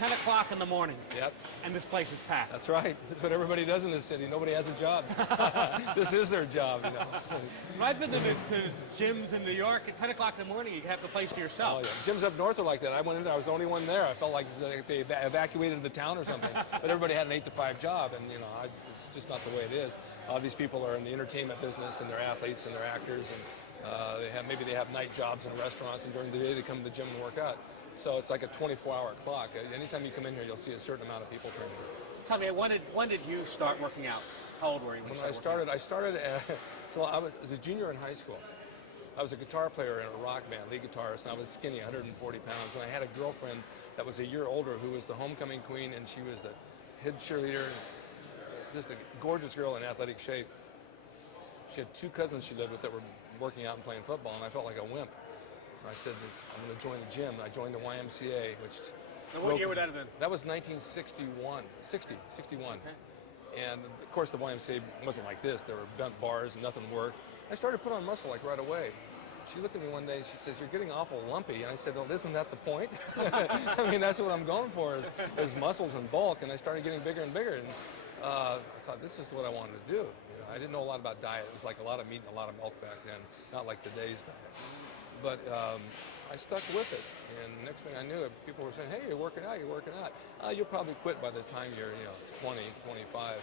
10 o'clock in the morning. Yep. And this place is packed. That's right. That's what everybody does in this city. Nobody has a job. This is their job, you know. I've been to gyms in New York at 10 o'clock in the morning. You have the place to yourself. Oh, yeah. Gyms up north are like that. I went in there. I was the only one there. I felt like they evacuated the town or something. But everybody had an 8-to-5 job, and you know, it's just not the way it is. A lot of these people are in the entertainment business, and they're athletes and they're actors, and maybe they have night jobs in restaurants, and during the day they come to the gym and work out. So it's like a 24-hour clock. Anytime you come in here, you'll see a certain amount of people training. Tell me, when did you start working out? How old were you when I started so I was a junior in high school. I was a guitar player in a rock band, lead guitarist, and I was skinny, 140 pounds. And I had a girlfriend that was a year older who was the homecoming queen, and she was the head cheerleader, just a gorgeous girl in athletic shape. She had 2 cousins she lived with that were working out and playing football, and I felt like a wimp. So I said, I'm going to join the gym. I joined the YMCA, which... Now what year would that have been? That was 1961, 61. Okay. And of course the YMCA wasn't like this. There were bent bars and nothing worked. I started to put on muscle like right away. She looked at me one day, she says, "You're getting awful lumpy." And I said, "Well, isn't that the point?" I mean, that's what I'm going for is muscles and bulk. And I started getting bigger and bigger. And I thought, this is what I wanted to do. You know, I didn't know a lot about diet. It was like a lot of meat and a lot of milk back then, not like today's diet. But I stuck with it, and next thing I knew, people were saying, "Hey, you're working out, you're working out. You'll probably quit by the time you're 20, 25.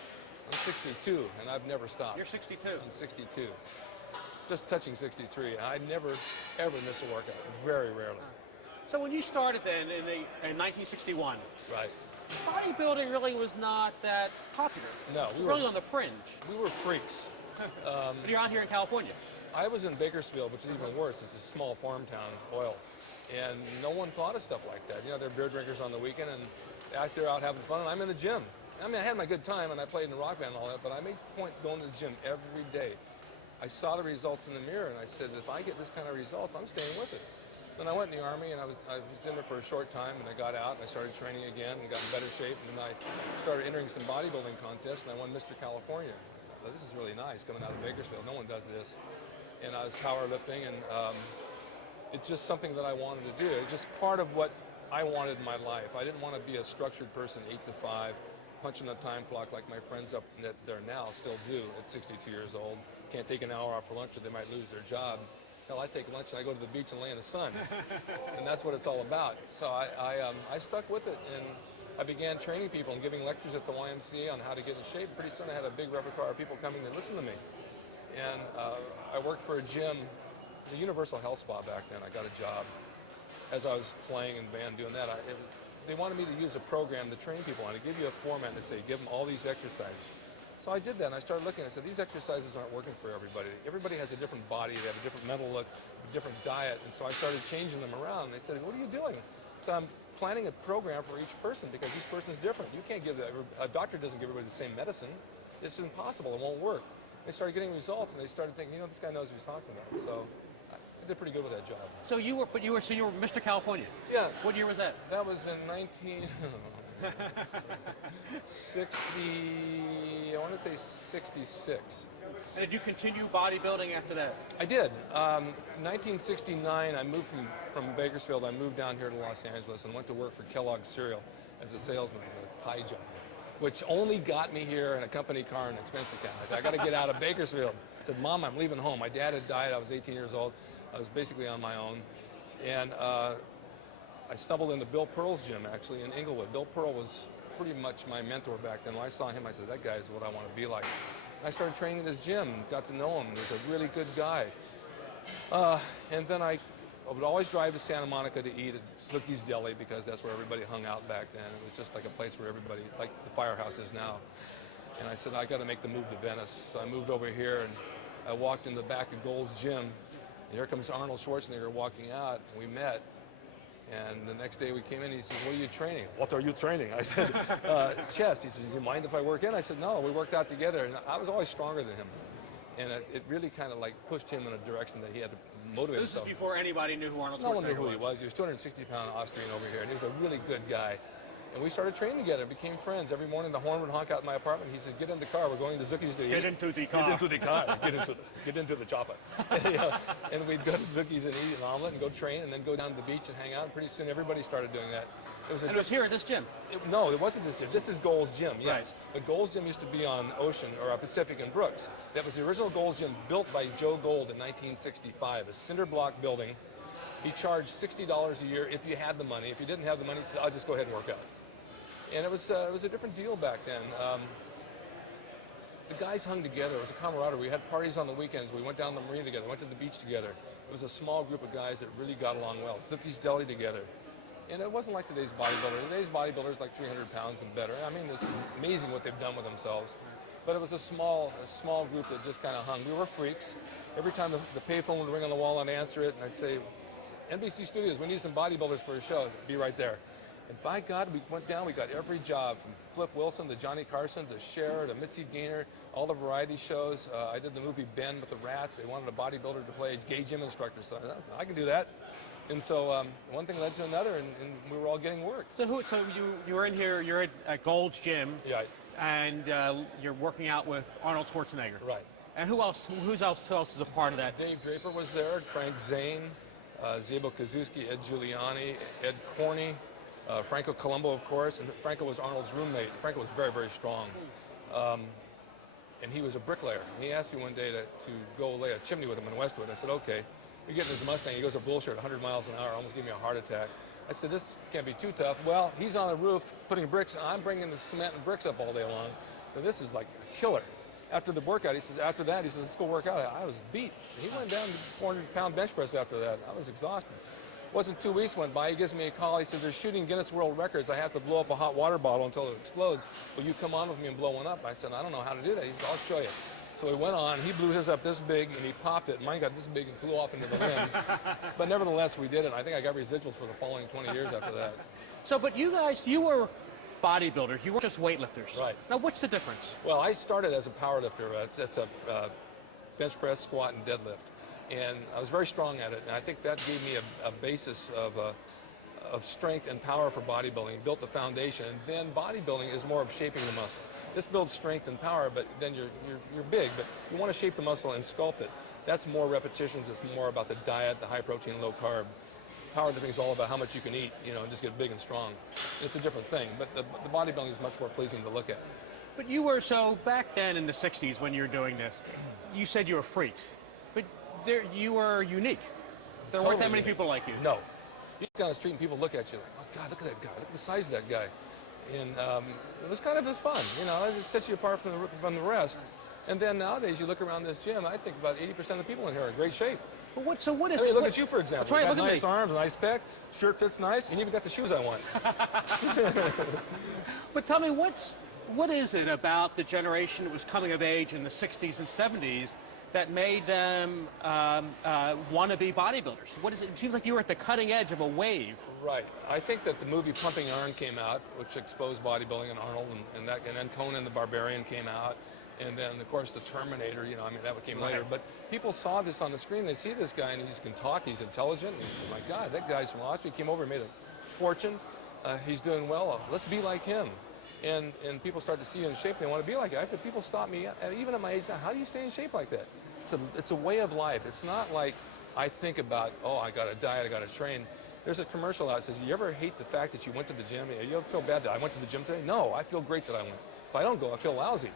I'm 62, and I've never stopped. You're 62? I'm 62. Just touching 63. I never, ever miss a workout, very rarely. So when you started then in 1961, right, bodybuilding really was not that popular. No, we were really on the fringe. We were freaks. But you're out here in California. I was in Bakersfield, which is even worse. It's a small farm town, oil. And no one thought of stuff like that. You know, they're beer drinkers on the weekend, and they're out having fun, and I'm in the gym. I mean, I had my good time, and I played in the rock band and all that, but I made a point going to the gym every day. I saw the results in the mirror, and I said, if I get this kind of results, I'm staying with it. Then I went in the Army, and I was in there for a short time, and I got out, and I started training again, and got in better shape, and then I started entering some bodybuilding contests, and I won Mr. California. Well, this is really nice, coming out of Bakersfield. No one does this. And I was powerlifting, and it's just something that I wanted to do. It's just part of what I wanted in my life. I didn't want to be a structured person, 8 to 5, punching a time clock like my friends up there now still do at 62 years old. Can't take an hour off for lunch or they might lose their job. Hell, I take lunch and I go to the beach and lay in the sun. And that's what it's all about. So I stuck with it, and I began training people and giving lectures at the YMCA on how to get in shape. Pretty soon I had a big repertoire of people coming to listen to me. And I worked for a gym. It was a universal health spa back then. I got a job as I was playing in band doing that. They wanted me to use a program to train people on, to give you a format and say, give them all these exercises. So I did that, and I started looking. I said, these exercises aren't working for everybody. Everybody has a different body. They have a different mental look, a different diet. And so I started changing them around. They said, what are you doing? So I'm planning a program for each person because each person's different. You can't give a doctor doesn't give everybody the same medicine. It's impossible. It won't work. They started getting results, and they started thinking, this guy knows what he's talking about. So I did pretty good with that job. So you were Mr. California? Yeah. What year was that? That was in 1960, I want to say 66. And did you continue bodybuilding after that? I did. 1969, I moved from Bakersfield. I moved down here to Los Angeles and went to work for Kellogg's Cereal as a salesman, a pie job, which only got me here in a company car and an expense account. I got to get out of Bakersfield. I said, Mom, I'm leaving home. My dad had died. I was 18 years old. I was basically on my own. And I stumbled into Bill Pearl's gym, actually, in Inglewood. Bill Pearl was pretty much my mentor back then. When I saw him, I said, that guy is what I want to be like. And I started training at his gym, got to know him. He was a really good guy. And then I would always drive to Santa Monica to eat at Zookie's Deli because that's where everybody hung out back then. It was just like a place where everybody, like the Firehouse is now. And I said, I got to make the move to Venice. So I moved over here, and I walked in the back of Gold's gym. And here comes Arnold Schwarzenegger walking out, and we met. And the next day we came in, he said, what are you training? What are you training? I said, chest. He said, do you mind if I work in? I said, no, we worked out together. And I was always stronger than him. And it really kind of like pushed him in a direction that he had to motivate himself. This is before anybody knew who Arnold Schwarzenegger was. No one knew who he was. He was 260-pound Austrian over here, and he was a really good guy. And we started training together, became friends. Every morning the horn would honk out in my apartment. He said, get in the car, we're going to Zookie's to eat. Get into the car. Get into the car. Get into the chopper. And we'd go to Zookie's and eat an omelet and go train and then go down to the beach and hang out. And pretty soon everybody started doing that. And it was here at this gym. No, it wasn't this gym. This is Gold's Gym, yes. Right. But Gold's Gym used to be on Ocean, or Pacific and Brooks. That was the original Gold's Gym built by Joe Gold in 1965, a cinder block building. He charged $60 a year if you had the money. If you didn't have the money, he said, I'll just go ahead and work out. And it was a different deal back then. The guys hung together. It was a camaraderie. We had parties on the weekends. We went down the marina together, went to the beach together. It was a small group of guys that really got along well. Zippy's Deli together. And it wasn't like today's bodybuilder. Today's bodybuilder is like 300 pounds and better. I mean, it's amazing what they've done with themselves. But it was a small group that just kind of hung. We were freaks. Every time the payphone would ring on the wall, I'd answer it, and I'd say, NBC Studios, we need some bodybuilders for a show. Be right there. And by God, we went down, we got every job, from Flip Wilson to Johnny Carson to Cher to Mitzi Gaynor, all the variety shows. I did the movie Ben with the Rats. They wanted a bodybuilder to play a gay gym instructor, so I can do that. And so one thing led to another, and we were all getting work. So you were in here, you're at Gold's Gym, Yeah. and you're working out with Arnold Schwarzenegger. Right. And who else is a part of that? Dave Draper was there, Frank Zane, Zabo Kazuski, Ed Giuliani, Ed Corney, Franco Colombo, of course, and Franco was Arnold's roommate. Franco was very, very strong. And he was a bricklayer. And he asked me one day to go lay a chimney with him in Westwood. I said, okay. We get in his Mustang. He goes, a bullshit, 100 miles an hour, almost gave me a heart attack. I said, this can't be too tough. Well, he's on the roof putting bricks, and I'm bringing the cement and bricks up all day long. So this is like a killer. After the workout, he says, let's go work out. I was beat. He went down to 400-pound bench press after that. I was exhausted. Wasn't 2 weeks went by, he gives me a call. He says, they're shooting Guinness World Records. I have to blow up a hot water bottle until it explodes. Will you come on with me and blow one up? I said, I don't know how to do that. He said, I'll show you. So he went on, he blew his up this big, and he popped it. Mine got this big and flew off into the wind. But nevertheless, we did it. I think I got residuals for the following 20 years after that. So, but you guys, you were bodybuilders. You weren't just weightlifters. Right. Now, what's the difference? Well, I started as a power lifter. It's a bench press, squat, and deadlift. And I was very strong at it, and I think that gave me a basis of strength and power for bodybuilding, built the foundation. And then bodybuilding is more of shaping the muscle. This builds strength and power, but then you're big, but you want to shape the muscle and sculpt it. That's more repetitions. It's more about the diet, the high protein, low carb. Powerlifting is all about how much you can eat, and just get big and strong. It's a different thing, but the bodybuilding is much more pleasing to look at. But you were, so back then in the 60s when you were doing this, you said you were freaks, but you were unique. There weren't that many people like you. No. You look down the street and people look at you like, oh God, look at that guy, look at the size of that guy. And it was kind of fun, it sets you apart from the rest. And then nowadays you look around this gym, I think about 80% of the people in here are in great shape. But what is I mean, look at you, for example. That's right, you got look at nice me. arms, nice pec, shirt fits nice, and you even got the shoes I want. But tell me, what is it about the generation that was coming of age in the 60s and 70s that made them want to be bodybuilders? What is it? It seems like you were at the cutting edge of a wave. Right. I think that the movie Pumping Iron came out, which exposed bodybuilding and Arnold, and then Conan the Barbarian came out, and then of course the Terminator. That came later. But people saw this on the screen. They see this guy, and he can talk. He's intelligent. And he said, "My God, that guy's from Austria. He came over and made a fortune. He's doing well. Let's be like him." And people start to see you in shape. They want to be like you. I've had people stop me, even at my age now. How do you stay in shape like that? It's a way of life. It's not like I think about, oh, I got to diet, I got to train. There's a commercial out that says, you ever hate the fact that you went to the gym? You ever feel bad that I went to the gym today? No, I feel great that I went. If I don't go, I feel lousy.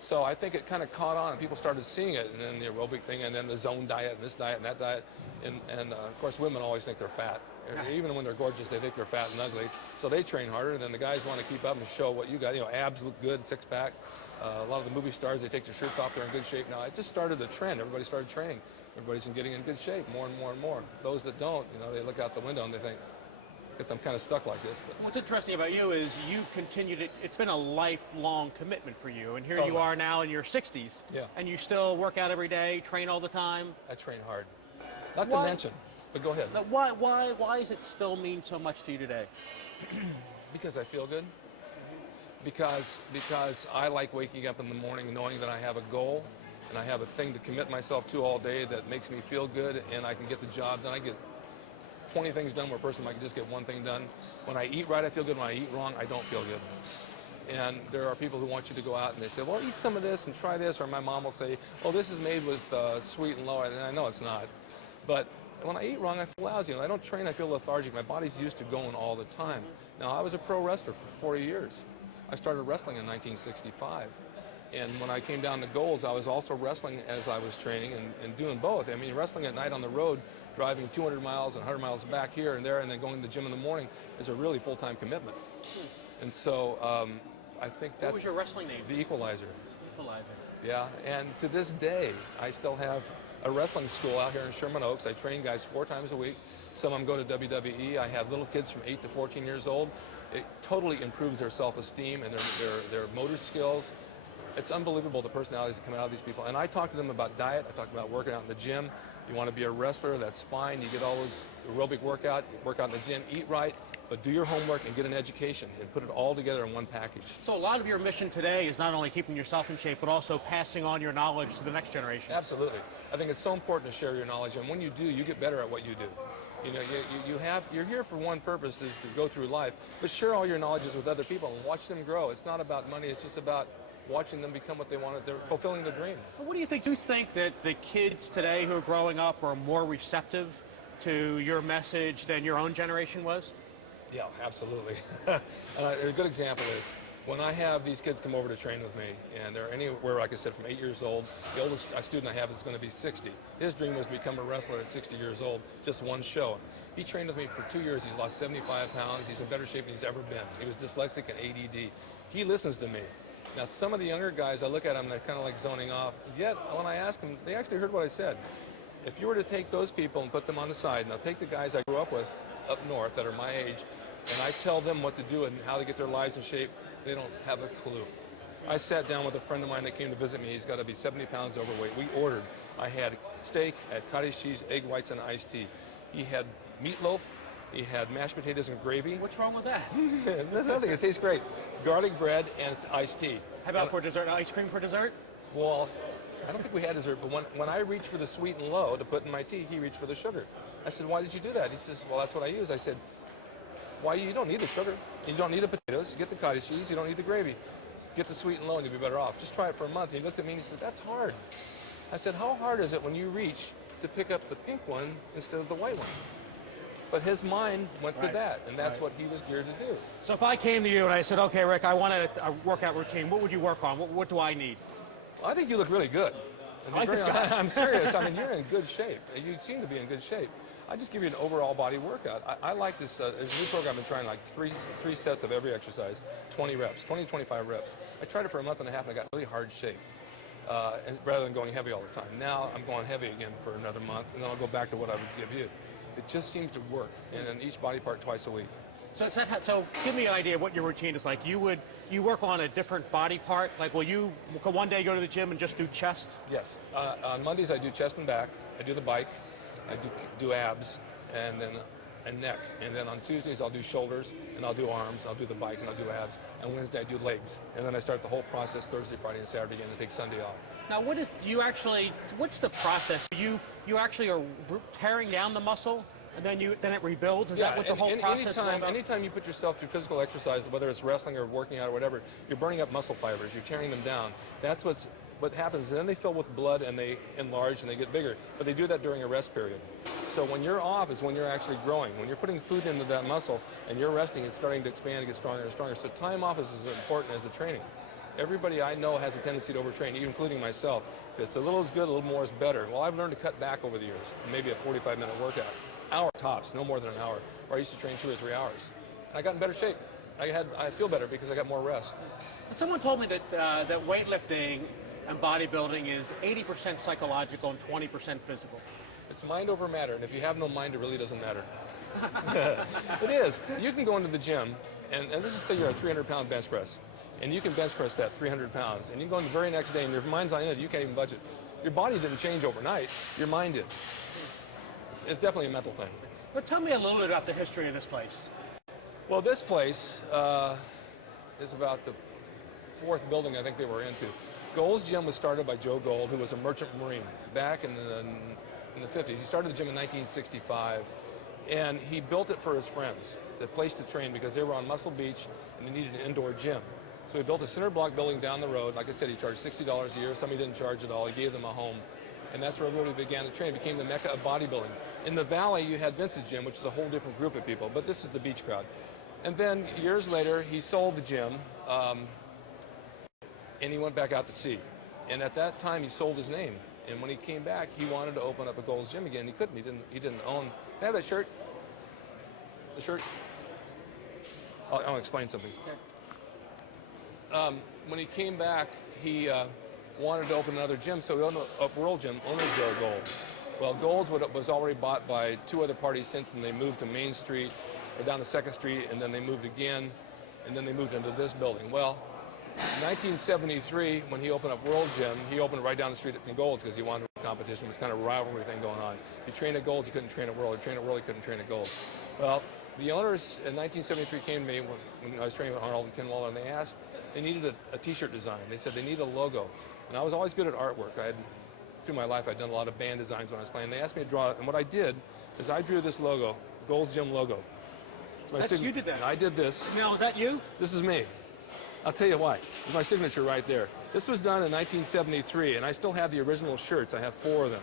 So I think it kind of caught on, and people started seeing it, and then the aerobic thing, and then the zone diet, and this diet, and that diet. And of course, women always think they're fat. Even when they're gorgeous, they think they're fat and ugly. So they train harder, and then the guys want to keep up and show what you got. Abs look good, six-pack. A lot of the movie stars, they take their shirts off, they're in good shape now. It just started a trend. Everybody started training. Everybody's getting in good shape, more and more and more. Those that don't, they look out the window and they think, I guess I'm kind of stuck like this. But what's interesting about you is you've continued it. It's been a lifelong commitment for you. And here Totally. you are now in your 60s. Yeah. And you still work out every day, train all the time. I train hard. Not to mention, but go ahead. Now, why does it still mean so much to you today? Because I feel good. Because I like waking up in the morning knowing that I have a goal and I have a thing to commit myself to all day that makes me feel good, and I can get the job done. I get 20 things done where a person might just get one thing done. When I eat right, I feel good. When I eat wrong, I don't feel good. And there are people who want you to go out and they say, well, eat some of this and try this. Or my mom will say, oh, this is made with sweet and low. And I know it's not. But when I eat wrong, I feel lousy. When I don't train, I feel lethargic. My body's used to going all the time. Now, I was a pro wrestler for 40 years. I started wrestling in 1965. And when I came down to Golds, I was also wrestling as I was training and doing both. I mean, wrestling at night on the road, driving 200 miles and 100 miles back here and there, and then going to the gym in the morning is a really full-time commitment. And so I think that's... What was your wrestling name? The Equalizer. Equalizer. Yeah, and to this day, I still have a wrestling school out here in Sherman Oaks. I train guys 4 times a week. Some of them go to WWE. I have little kids from 8 to 14 years old. It totally improves their self-esteem and their motor skills. It's unbelievable the personalities that come out of these people. And I talk to them about diet. I talk about working out in the gym. You want to be a wrestler, that's fine. You get all those aerobic workout, work out in the gym, eat right, but do your homework and get an education and put it all together in one package. So a lot of your mission today is not only keeping yourself in shape, but also passing on your knowledge to the next generation. Absolutely. I think it's so important to share your knowledge, and when you do, you get better at what you do. You know, you're here for one purpose, is to go through life, but share all your knowledges with other people and watch them grow. It's not about money, it's just about watching them become what they want. They're fulfilling their dream. What do you think? Do you think that the kids today who are growing up are more receptive to your message than your own generation was? Yeah, absolutely. A good example is when I have these kids come over to train with me, and they're anywhere, like I said, from 8 years old. The oldest student I have is going to be 60. His dream was to become a wrestler at 60 years old, just one show. He trained with me for 2 years. He's lost 75 pounds. He's in better shape than he's ever been. He was dyslexic and ADD. He listens to me. Now, some of the younger guys, I look at them, and they're kind of like zoning off. Yet, when I ask them, they actually heard what I said. If you were to take those people and put them on the side, now take the guys I grew up with up north that are my age, and I tell them what to do and how to get their lives in shape, they don't have a clue. I sat down with a friend of mine that came to visit me. He's got to be 70 pounds overweight. We ordered. I had steak, had cottage cheese, egg whites, and iced tea. He had meatloaf. He had mashed potatoes and gravy. What's wrong with that? There's nothing. It tastes great. Garlic bread and iced tea. How about for dessert? Ice cream for dessert? Well, I don't think we had dessert, but when I reached for the sweet and low to put in my tea, he reached for the sugar. I said, why did you do that? He says, well, that's what I use. I said, why? You don't need the sugar. You don't need the potatoes. Get the cottage cheese. You don't need the gravy. Get the sweet and low and you'll be better off. Just try it for a month. And he looked at me and he said, that's hard. I said, how hard is it when you reach to pick up the pink one instead of the white one? But his mind went to that, and that's what he was geared to do. So if I came to you and I said, okay, Rick, I want a workout routine, what would you work on? What do I need? Well, I think you look really good. I'm serious. I mean, you're in good shape. You seem to be in good shape. I just give you an overall body workout. I like this. There's a new program I've been trying, like three sets of every exercise, 20 reps, 20 to 25 reps. I tried it for a month and a half, and I got really hard shape. And rather than going heavy all the time. Now I'm going heavy again for another month, and then I'll go back to what I would give you. It just seems to work, and in each body part twice a week. So give me an idea of what your routine is like. You work on a different body part? Like, will you one day go to the gym and just do chest? Yes. On Mondays I do chest and back. I do the bike. I do abs and neck. And then on Tuesdays I'll do shoulders and I'll do arms. I'll do the bike and I'll do abs. And Wednesday I do legs. And then I start the whole process Thursday, Friday, and Saturday again, and take Sunday off. Now, what's the process? You actually are tearing down the muscle, and then it rebuilds? Is that what the whole process is about? Anytime you put yourself through physical exercise, whether it's wrestling or working out or whatever, you're burning up muscle fibers. You're tearing them down. That's what happens. And then they fill with blood, and they enlarge, and they get bigger. But they do that during a rest period. So when you're off is when you're actually growing. When you're putting food into that muscle, and you're resting, it's starting to expand and get stronger and stronger. So time off is as important as the training. Everybody I know has a tendency to overtrain, even including myself. If it's a little is good, a little more is better. Well, I've learned to cut back over the years to maybe a 45-minute workout. Hour tops, no more than an hour. Or I used to train 2 or 3 hours. And I got in better shape. I feel better because I got more rest. Someone told me that weightlifting and bodybuilding is 80% psychological and 20% physical. It's mind over matter, and if you have no mind, it really doesn't matter. It is. You can go into the gym, and let's just say you're a 300-pound bench press. And you can bench press that 300 pounds. And you can go in the very next day and your mind's on it, you can't even budge it. Your body didn't change overnight, your mind did. It's definitely a mental thing. But tell me a little bit about the history of this place. Well, this place is about the 4th building I think they were into. Gold's Gym was started by Joe Gold, who was a merchant marine back in the 50s. He started the gym in 1965, and he built it for his friends, the place to train, because they were on Muscle Beach and they needed an indoor gym. So he built a cinder block building down the road. Like I said, he charged $60 a year. Somebody didn't charge at all. He gave them a home. And that's where everybody began to train. It became the mecca of bodybuilding. In the valley, you had Vince's gym, which is a whole different group of people. But this is the beach crowd. And then years later, he sold the gym, and he went back out to sea. And at that time, he sold his name. And when he came back, he wanted to open up a Gold's Gym again. He couldn't. He didn't own. Can I have that shirt? The shirt? I'll explain something. When he came back, he wanted to open another gym, so he opened a World Gym, only Joe Gold. Well, Gold's was already bought by 2 other parties since, and they moved to Main Street, or down to 2nd Street, and then they moved again, and then they moved into this building. Well, in 1973, when he opened up World Gym, he opened right down the street at Gold's because he wanted a competition. It was kind of a rivalry thing going on. If you trained at Gold's, you couldn't train at World. If you trained at World, you couldn't train at Gold. Well, the owners in 1973 came to me when I was training with Arnold and Ken Waller, and they needed a T-shirt design. They said they need a logo. And I was always good at artwork. Through my life, I'd done a lot of band designs when I was playing. They asked me to draw it, and what I did is I drew this logo, Gold's Gym logo. It's my signature. You did that? I did this. Now, is that you? This is me. I'll tell you why. It's my signature right there. This was done in 1973, and I still have the original shirts. I have 4 of them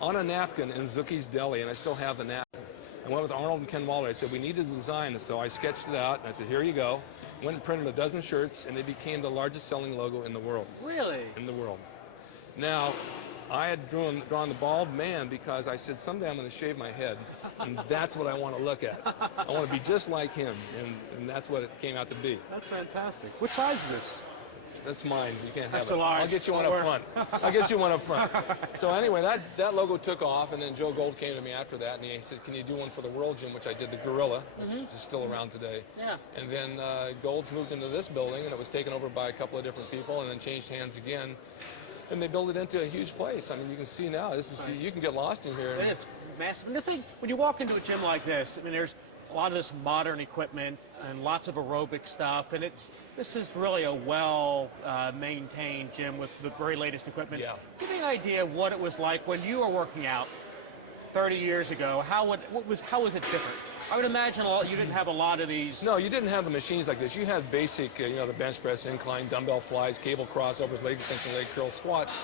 on a napkin in Zucchi's Deli, and I still have the napkin. I went with Arnold and Ken Waller. I said, we need a design, so I sketched it out, and I said, here you go. Went and printed a dozen shirts, and they became the largest selling logo in the world. Really? In the world. Now, I had drawn the bald man because I said, someday I'm going to shave my head, and that's what I want to look at. I want to be just like him, and that's what it came out to be. That's fantastic. What size is this? That's mine. You can't have Extra it. large. I'll get you one up front. I'll get you one up front. So anyway, that logo took off, and then Joe Gold came to me after that, and he said, can you do one for the World Gym, which I did, the Gorilla, which is still around today. Yeah. And then Gold's moved into this building, and it was taken over by a couple of different people, and then changed hands again. And they built it into a huge place. I mean, you can see now, you can get lost in here. It is massive. And the thing, when you walk into a gym like this, I mean, there's a lot of this modern equipment and lots of aerobic stuff, and this is really a well maintained gym with the very latest equipment. Yeah. Give me an idea what it was like when you were working out 30 years ago. How was it different? I would imagine you didn't have a lot of these. No, you didn't have the machines like this. You had basic, the bench press, incline, dumbbell flies, cable crossovers, leg extension, leg curl, squats,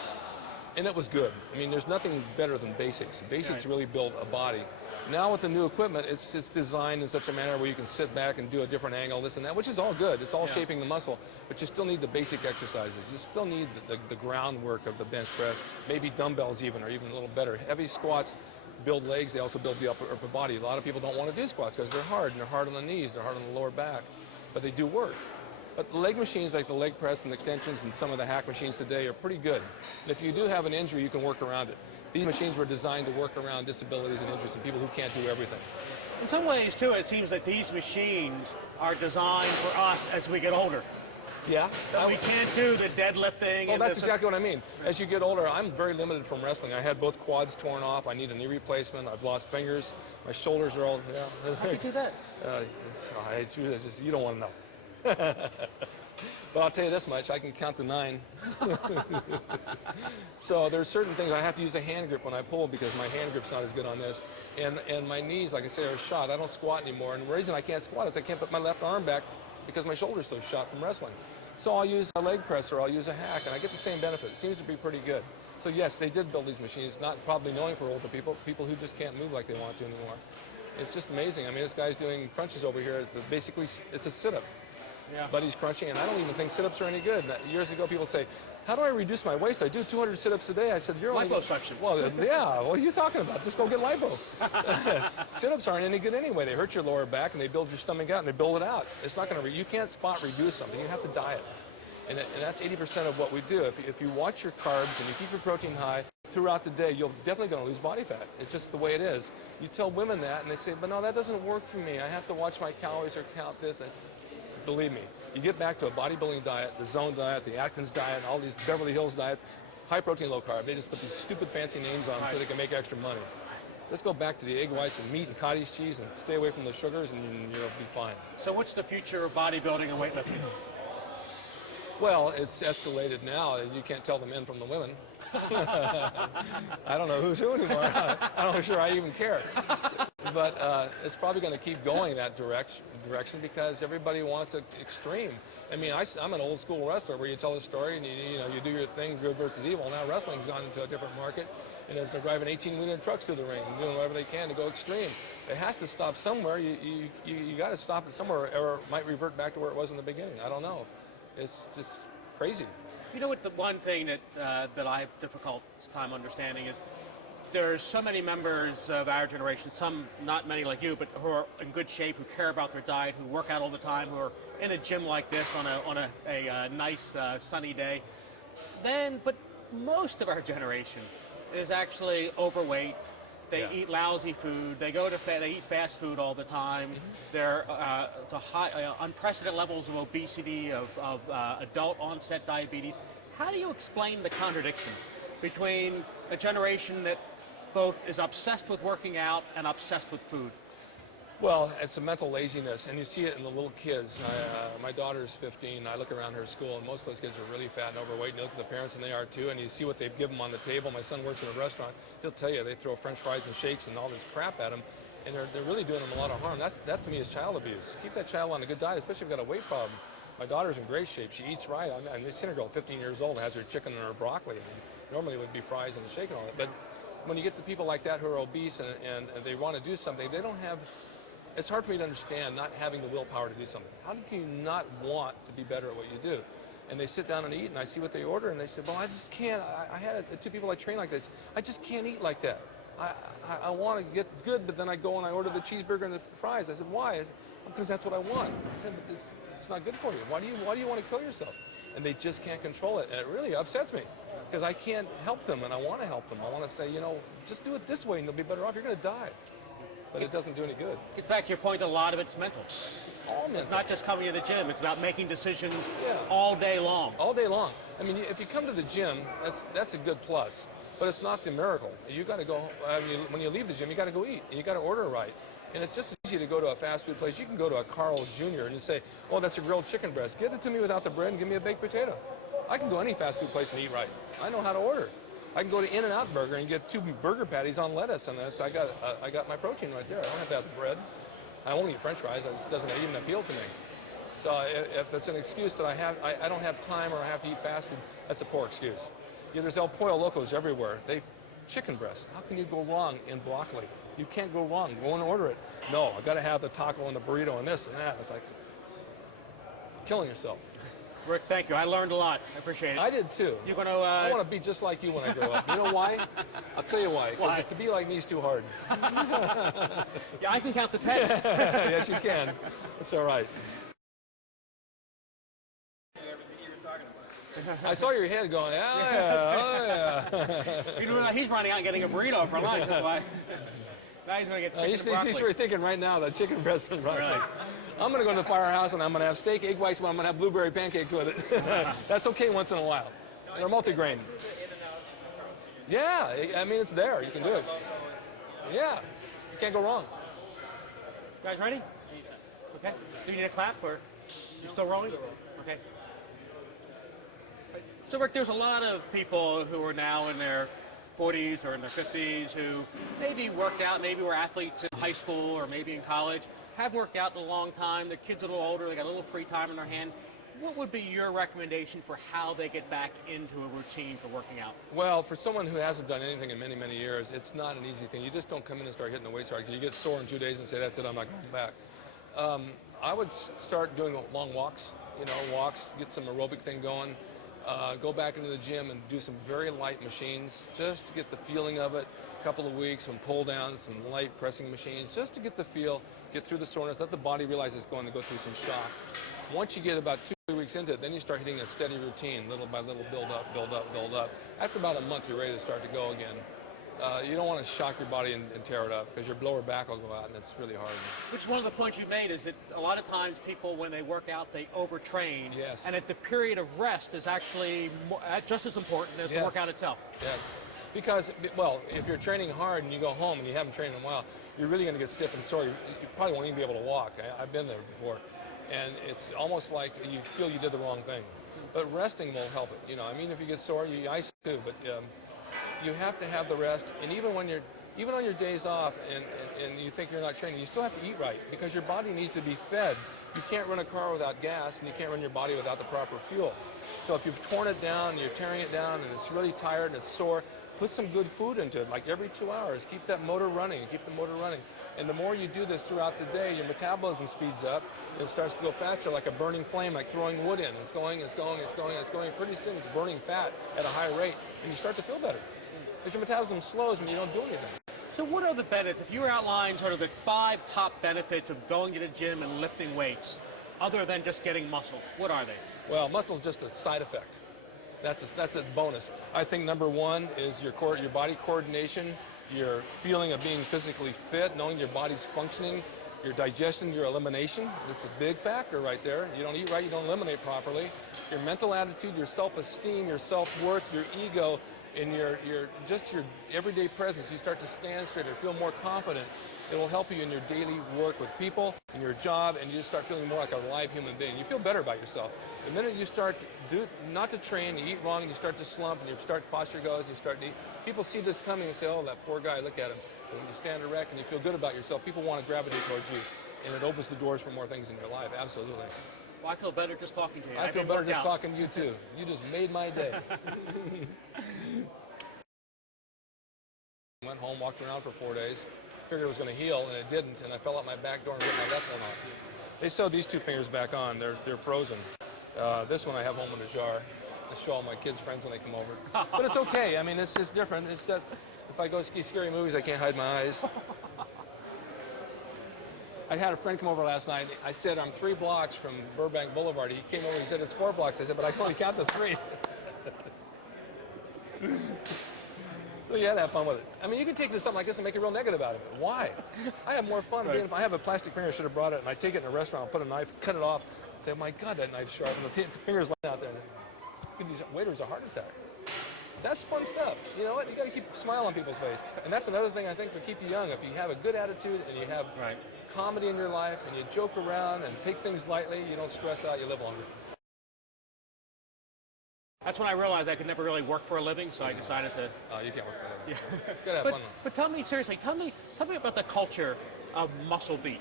and it was good. I mean, there's nothing better than basics. Basics really build a body. Now with the new equipment, it's designed in such a manner where you can sit back and do a different angle, this and that, which is all good. It's all shaping the muscle, but you still need the basic exercises. You still need the groundwork of the bench press, maybe dumbbells even, or even a little better. Heavy squats build legs, they also build the upper body. A lot of people don't want to do squats because they're hard, and they're hard on the knees, they're hard on the lower back, but they do work. But the leg machines like the leg press and extensions and some of the hack machines today are pretty good. And if you do have an injury, you can work around it. These machines were designed to work around disabilities and injuries and people who can't do everything. In some ways, too, it seems that these machines are designed for us as we get older. Yeah. That we can't do the deadlifting. Well, that's exactly what I mean. As you get older, I'm very limited from wrestling. I had both quads torn off. I need a knee replacement. I've lost fingers. My shoulders are all, How do you do that? You don't want to know. But I'll tell you this much, I can count to 9. So there's certain things I have to use a hand grip when I pull because my hand grip's not as good on this. And my knees, like I say, are shot. I don't squat anymore. And the reason I can't squat is I can't put my left arm back because my shoulder's so shot from wrestling. So I'll use a leg press or I'll use a hack, and I get the same benefit. It seems to be pretty good. So yes, they did build these machines, not probably knowing for older people who just can't move like they want to anymore. It's just amazing. I mean, this guy's doing crunches over here. Basically, it's a sit-up. Yeah. But he's crunching, and I don't even think sit-ups are any good. Years ago, people say, how do I reduce my waist? I do 200 sit-ups a day. I said, you're only... Liposuction. Well, yeah, what are you talking about? Just go get lipo. Sit-ups aren't any good anyway. They hurt your lower back, and they build your stomach out, and they build it out. It's not going to... You can't spot reduce something. You have to diet. And that's 80% of what we do. If you watch your carbs and you keep your protein high throughout the day, you're definitely going to lose body fat. It's just the way it is. You tell women that, and they say, but no, that doesn't work for me. I have to watch my calories or count this. Believe me, you get back to a bodybuilding diet, the Zone diet, the Atkins diet, all these Beverly Hills diets, high protein, low carb. They just put these stupid fancy names on them so they can make extra money. Just go back to the egg whites and meat and cottage cheese and stay away from the sugars, and you'll be fine. So what's the future of bodybuilding and weightlifting? Well, it's escalated now. You can't tell the men from the women. I don't know who's who anymore. I'm not sure I even care. But it's probably going to keep going that direction because everybody wants it extreme. I mean, I'm an old school wrestler where you tell a story and you do your thing, good versus evil. Now wrestling's gone into a different market, and as they're driving 18-wheeler trucks through the ring and doing whatever they can to go extreme. It has to stop somewhere. You got to stop it somewhere, or it might revert back to where it was in the beginning. I don't know. It's just crazy. You know what? The one thing that I have difficult time understanding is there are so many members of our generation, some not many like you, but who are in good shape, who care about their diet, who work out all the time, who are in a gym like this on a nice sunny day. But most of our generation is actually overweight. They eat lousy food. They eat fast food all the time. They're to high, unprecedented levels of obesity, of adult onset diabetes. How do you explain the contradiction between a generation that both is obsessed with working out and obsessed with food? Well, it's a mental laziness, and you see it in the little kids. My daughter's 15. I look around her school, and most of those kids are really fat and overweight. And you look at the parents, and they are too, and you see what they've given them on the table. My son works in a restaurant. He'll tell you they throw French fries and shakes and all this crap at them, and they're really doing them a lot of harm. That to me is child abuse. Keep that child on a good diet, especially if you've got a weight problem. My daughter's in great shape. She eats right. I've seen a girl 15 years old has her chicken and her broccoli. Normally it would be fries and a shake and all that. But when you get to people like that who are obese and they want to do something, they don't have... It's hard for me to understand not having the willpower to do something. How can you not want to be better at what you do? And they sit down and eat, and I see what they order, and they say, well, I just can't. I had two people I train like this. I just can't eat like that. I want to get good, but then I go and I order the cheeseburger and the fries. I said, why? I said, because that's what I want. I said, it's not good for you. Why do you want to kill yourself? And they just can't control it, and it really upsets me because I can't help them, and I want to help them. I want to say, just do it this way, and you'll be better off. You're going to die. But it doesn't do any good. Get back to your point, a lot of it's mental. It's all mental. It's not just coming to the gym. It's about making decisions all day long. All day long. I mean, if you come to the gym, that's a good plus. But it's not the miracle. You got to go, when you leave the gym, you got to go eat. And you got to order right. And it's just as easy to go to a fast food place. You can go to a Carl's Jr. and you say, oh, that's a grilled chicken breast. Give it to me without the bread and give me a baked potato. I can go any fast food place and eat right. I know how to order. I can go to In-N-Out Burger and get 2 burger patties on lettuce, and I got my protein right there. I don't have to have the bread. I won't eat French fries. It doesn't even appeal to me. So if it's an excuse that I don't have time or I have to eat fast food, that's a poor excuse. There's El Pollo Locos everywhere. Chicken breast. How can you go wrong in broccoli? You can't go wrong. Go and order it. No, I got to have the taco and the burrito and this and that. It's like killing yourself. Rick, thank you. I learned a lot. I appreciate it. I did too. You're gonna. I want to be just like you when I grow up. You know why? I'll tell you why. Why? Because to be like me is too hard. Yeah, I can count to 10. Yes, you can. That's all right. I saw your head going, oh yeah. He's running out and getting a burrito for lunch. That's why. Now he's going to get chicken and broccoli. He's sort of thinking right now that chicken breast and broccoli. Really? I'm going to go to the firehouse and I'm going to have steak, egg whites, but I'm going to have blueberry pancakes with it. That's okay once in a while. They're multigrain. Yeah, I mean, it's there. You can do it. Yeah, you can't go wrong. You guys ready? Okay. Do you need a clap or you still rolling? Okay. So Rick, there's a lot of people who are now in their 40s or in their 50s who maybe worked out, maybe were athletes in high school or maybe in college, haven't worked out in a long time, their kids are a little older, they got a little free time in their hands. What would be your recommendation for how they get back into a routine for working out? Well, for someone who hasn't done anything in many, many years, it's not an easy thing. You just don't come in and start hitting the weights hard because you get sore in 2 days and say, that's it, I'm not going back. I would start doing long walks, get some aerobic thing going. Go back into the gym and do some very light machines just to get the feeling of it. A couple of weeks, some pull downs, some light pressing machines, just to get the feel, get through the soreness, let the body realize it's going to go through some shock. Once you get about 2 weeks into it, then you start hitting a steady routine, little by little, build up, build up, build up. After about a month, you're ready to start to go again. You don't want to shock your body and tear it up because your lower back will go out and it's really hard. Which one of the points you made is that a lot of times people, when they work out, they overtrain. Yes. And the period of rest is actually just as important as the workout itself. Yes. Because, well, if you're training hard and you go home and you haven't trained in a while, you're really going to get stiff and sore. You probably won't even be able to walk. I've been there before. And it's almost like you feel you did the wrong thing. but resting will help it. You know, I mean, if you get sore, you ice it too, but you have to have the rest. And even when even on your days off and you think you're not training, you still have to eat right because your body needs to be fed. You can't run a car without gas, and you can't run your body without the proper fuel. So if you've torn it down, you're tearing it down, and it's really tired and it's sore, put some good food into it, like every 2 hours. Keep that motor running, keep the motor running. And the more you do this throughout the day, your metabolism speeds up, and it starts to go faster, like a burning flame, like throwing wood in. It's going, it's going, it's going, it's going. Pretty soon it's burning fat at a high rate, and you start to feel better. Because your metabolism slows when you don't do anything. So what are the benefits? If you were outlining sort of the 5 top benefits of going to the gym and lifting weights, other than just getting muscle, what are they? Well, muscle is just a side effect. That's a bonus. I think number 1 is your body coordination, your feeling of being physically fit, knowing your body's functioning, your digestion, your elimination. It's a big factor right there. You don't eat right, you don't eliminate properly. Your mental attitude, your self-esteem, your self-worth, your ego, and your everyday presence. You start to stand straighter, feel more confident. It will help you in your daily work with people, in your job, and you just start feeling more like a live human being. You feel better about yourself. The minute you start not to train, you eat wrong, and you start to slump, and your posture goes, and you start to eat. People see this coming and say, oh, that poor guy, look at him. And when you stand erect and you feel good about yourself, people want to gravitate towards you, and it opens the doors for more things in your life, absolutely. Well, I feel better just talking to you. I feel better just talking to you, too. You just made my day. Went home, walked around for 4 days, figured it was going to heal, and it didn't, and I fell out my back door and ripped my left one off. They sewed these 2 fingers back on. They're frozen. This one I have home in a jar. I show all my kids' friends when they come over. But it's okay. I mean, it's different. It's that if I go see scary movies, I can't hide my eyes. I had a friend come over last night. I said, I'm 3 blocks from Burbank Boulevard. He came over and he said, it's 4 blocks. I said, but I can only count to 3. So you had to have fun with it. I mean, you can take this something like this and make it real negative out of it. Why? I have more fun. Right. I have a plastic finger, I should have brought it, and I take it in a restaurant, I'll put a knife, cut it off, say, oh my God, that knife's sharp, and the finger's laying out there, and give these waiters a heart attack. That's fun stuff. You know what? You got to keep a smile on people's face. And that's another thing I think to keep you young. If you have a good attitude and you have comedy in your life and you joke around and take things lightly, you don't stress out, you live longer. That's when I realized I could never really work for a living, so I decided to... You can't work for a living. Yeah. Gotta have fun. But tell me, seriously, tell me about the culture of Muscle Beach.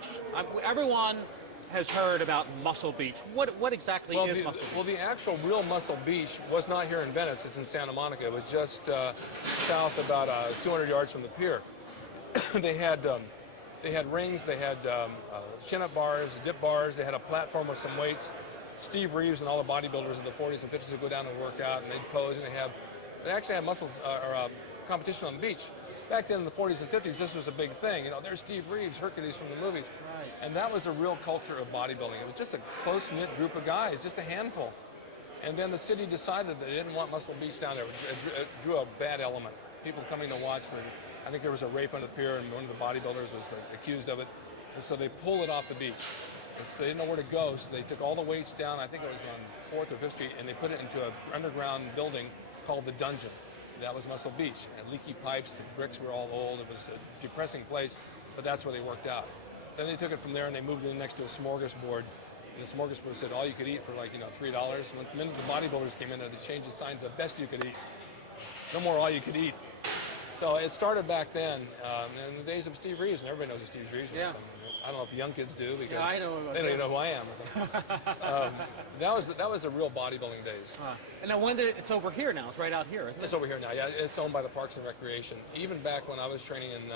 Everyone has heard about Muscle Beach. What exactly is Muscle Beach? Well, the actual real Muscle Beach was not here in Venice. It's in Santa Monica. It was just south about 200 yards from the pier. They had rings. They had chin-up bars, dip bars. They had a platform with some weights. Steve Reeves and all the bodybuilders in the 40s and 50s would go down and work out, and they'd pose, and they actually had muscle competition on the beach. Back then in the 40s and 50s, this was a big thing. You know, there's Steve Reeves, Hercules from the movies. Right. And that was a real culture of bodybuilding. It was just a close-knit group of guys, just a handful. And then the city decided that they didn't want Muscle Beach down there. It drew a bad element. People coming to watch. I think there was a rape on the pier, and one of the bodybuilders was accused of it. And so they pulled it off the beach. So they didn't know where to go, so they took all the weights down, I think it was on 4th or 5th Street, and they put it into an underground building called the Dungeon. That was Muscle Beach. It had leaky pipes, the bricks were all old, it was a depressing place, but that's where they worked out. Then they took it from there and they moved it next to a smorgasbord, and the smorgasbord said all you could eat for like, $3. When the minute the bodybuilders came in there, they changed the sign to the best you could eat. No more all you could eat. So it started back then, in the days of Steve Reeves, and everybody knows who Steve Reeves was. Yeah. I don't know if the young kids do because I know they don't even know who I am. That was the real bodybuilding days. And now it's over here now. It's right out here, isn't it? It's over here now. Yeah, it's owned by the Parks and Recreation. Even back when I was training in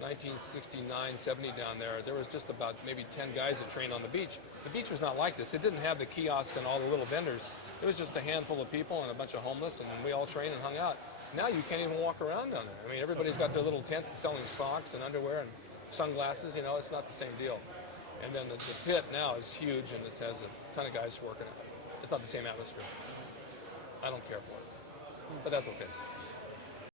1969, 70 down there was just about maybe 10 guys that trained on the beach. The beach was not like this. It didn't have the kiosk and all the little vendors. It was just a handful of people and a bunch of homeless, and we all trained and hung out. Now you can't even walk around down there. I mean, everybody's got their little tents selling socks and underwear and sunglasses. It's not the same deal. And then the pit now is huge, and it has a ton of guys working it. It's not the same atmosphere. I don't care for it, but that's okay.